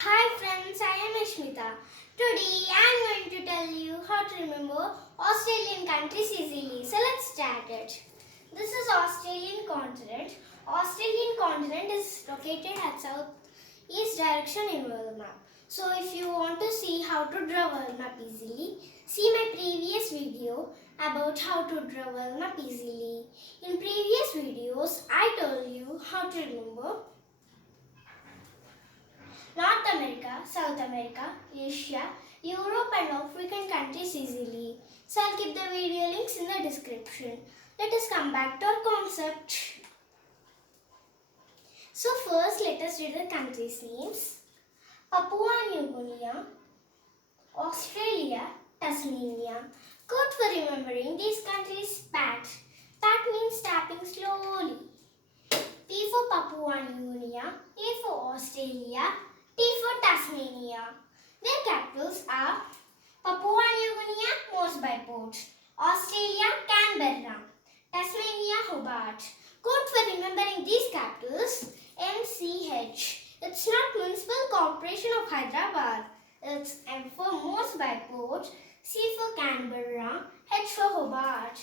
Hi friends, I am Ashmita. Today I am going to tell you how to remember Australian countries easily. So let's start it. This is Australian continent. Australian continent is located at southeast direction in world map. So if you want to see how to draw world map easily, see my previous video about how to draw world map easily. In previous videos, I told you how to remember North America, South America, Asia, Europe and African countries easily. So I'll keep the video links in the description. Let us come back to our concept. So first let us read the countries' names. Papua New Guinea, Australia, Tasmania. Code for remembering these countries: PAT. PAT means tapping slowly. P for Papua New Guinea, A for Australia, T for Tasmania. Their capitals are Papua New Guinea, Moores Bay Port, Australia, Canberra, Tasmania, Hobart. Code for remembering these capitals: MCH. It's not Municipal Corporation of Hyderabad. It's M for Moores Bay Port, C for Canberra, H for Hobart.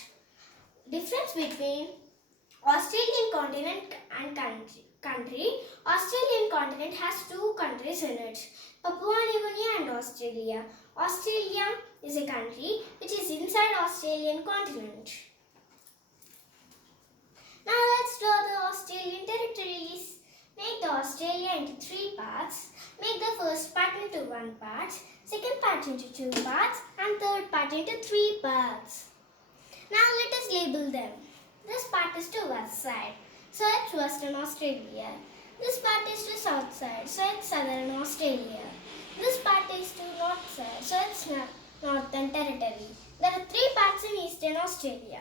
Difference between Australian continent and country. Australian continent has two countries in it, Papua New Guinea and Australia. Australia is a country which is inside Australian continent. Now let's draw the Australian territories. Make the Australia into three parts. Make the first part into one part, second part into two parts and third part into three parts. Now let us label them. This part is to west side, so it's Western Australia. This part is to south side, so it's Southern Australia. This part is to north side, so it's Northern Territory. There are three parts in Eastern Australia.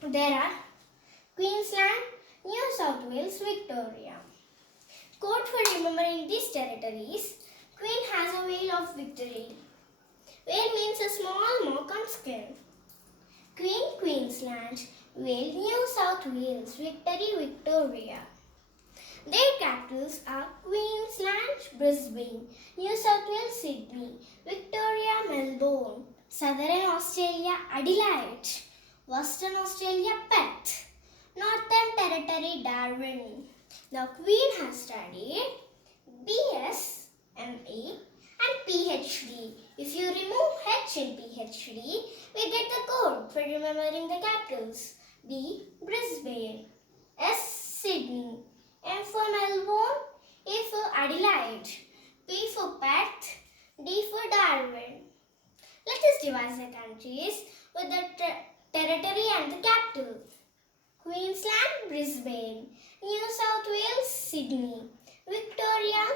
There are Queensland, New South Wales, Victoria. Code for remembering these territories: Queen has a veil of victory. Veil means a small mark on skin. Queen, Queensland. Wales, New South Wales, Victory, Victoria. Their capitals are Queensland, Brisbane, New South Wales, Sydney, Victoria, Melbourne, Southern Australia, Adelaide, Western Australia, Perth, Northern Territory, Darwin. The Queen has studied BS, MA and PhD. If you remove H in PhD, we get the code for remembering the capitals. B. Brisbane, S. Sydney, M for Melbourne, A for Adelaide, P for Perth, D for Darwin. Let us divide the countries with the territory and the capital. Queensland, Brisbane, New South Wales, Sydney, Victoria,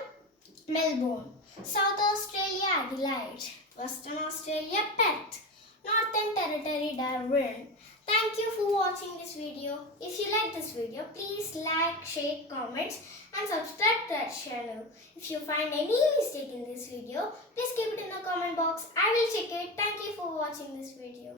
Melbourne, South Australia, Adelaide, Western Australia, Perth, Northern Territory, Darwin. Thank you for watching this video. If you like this video, please like, share, comment and subscribe to our channel. If you find any mistake in this video, please keep it in the comment box. I will check it. Thank you for watching this video.